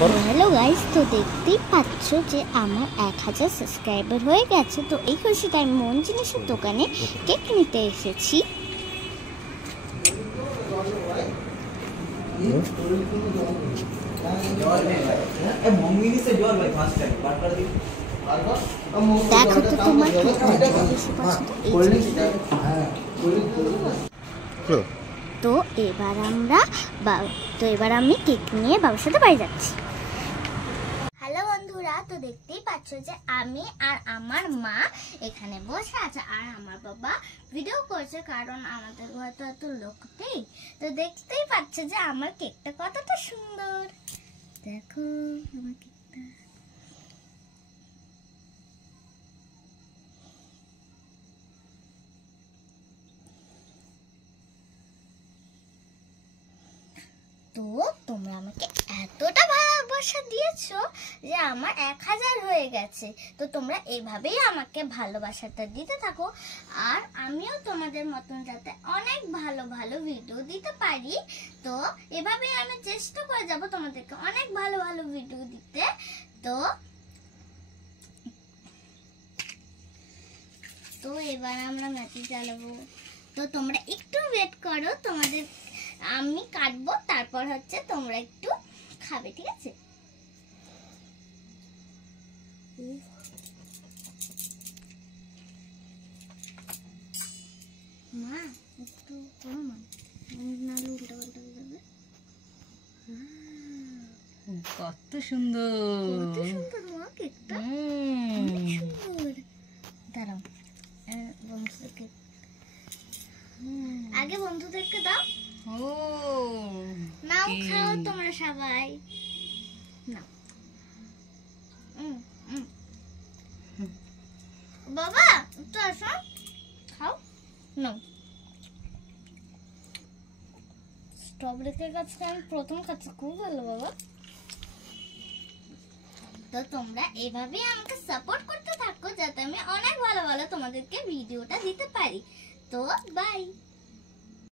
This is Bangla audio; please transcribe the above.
হ্যালো গাইস, তো দেখতেই পাচ্ছ যে আমার 1000 সাবস্ক্রাইবার হয়ে গেছে। তো এই খুশিতে আমি মন জিনিসের দোকানে কেক নিতে এসেছি। দেখো তো তোমার তো এবার আমি কেক নিয়ে বাবার সাথে বাড়ি যাচ্ছি। হ্যালো বন্ধুরা, তো দেখতেই পাচ্ছ যে আমি আর আমার মা এখানে বসে আছে আর আমার বাবা ভিডিও করছে, কারণ আমাদের ঘরে তো এত লোক নেই। তো দেখতেই পাচ্ছ যে আমার কেকটা কতটা সুন্দর। দেখো আমার কেকটা। তো তোমরা আমাকে এতটা ভালোবাসা দিয়েছো যে আমার 1000 হয়ে গেছে। তো তোমরা এভাবেই আমাকে ভালোবাসাটা দিতে থাকো, আর আমিও তোমাদের মতন যাতে অনেক ভালো ভালো ভিডিও দিতে পারি। তো এভাবেই আমি চেষ্টা করে যাব তোমাদেরকে অনেক ভালো ভালো ভিডিও দিতে। তো এবার আমরা মেথি জ্বালাবো। তো তোমরা একটু ওয়েট করো, তোমাদের আমি কাটবো, তারপর হচ্ছে তোমরা একটু খাবে, ঠিক আছে? মা একটু কত সুন্দর মা কেকটা, সুন্দর। দাঁড়াও, বন্ধুদেরকে আগে বন্ধুদেরকে দাও। নাও খাও তোমরা সবাই, নাও। বাবা একটু আসো, খাও, নাও। স্ট্রবেরি কেক আজকে আমি প্রথম খাচ্ছি, খুব ভালো বাবা। তো তোমরা এভাবেই আমাকে সাপোর্ট করতে থাকো যাতে আমি অনেক ভালো ভালো তোমাদেরকে ভিডিওটা দিতে পারি। তো বাই।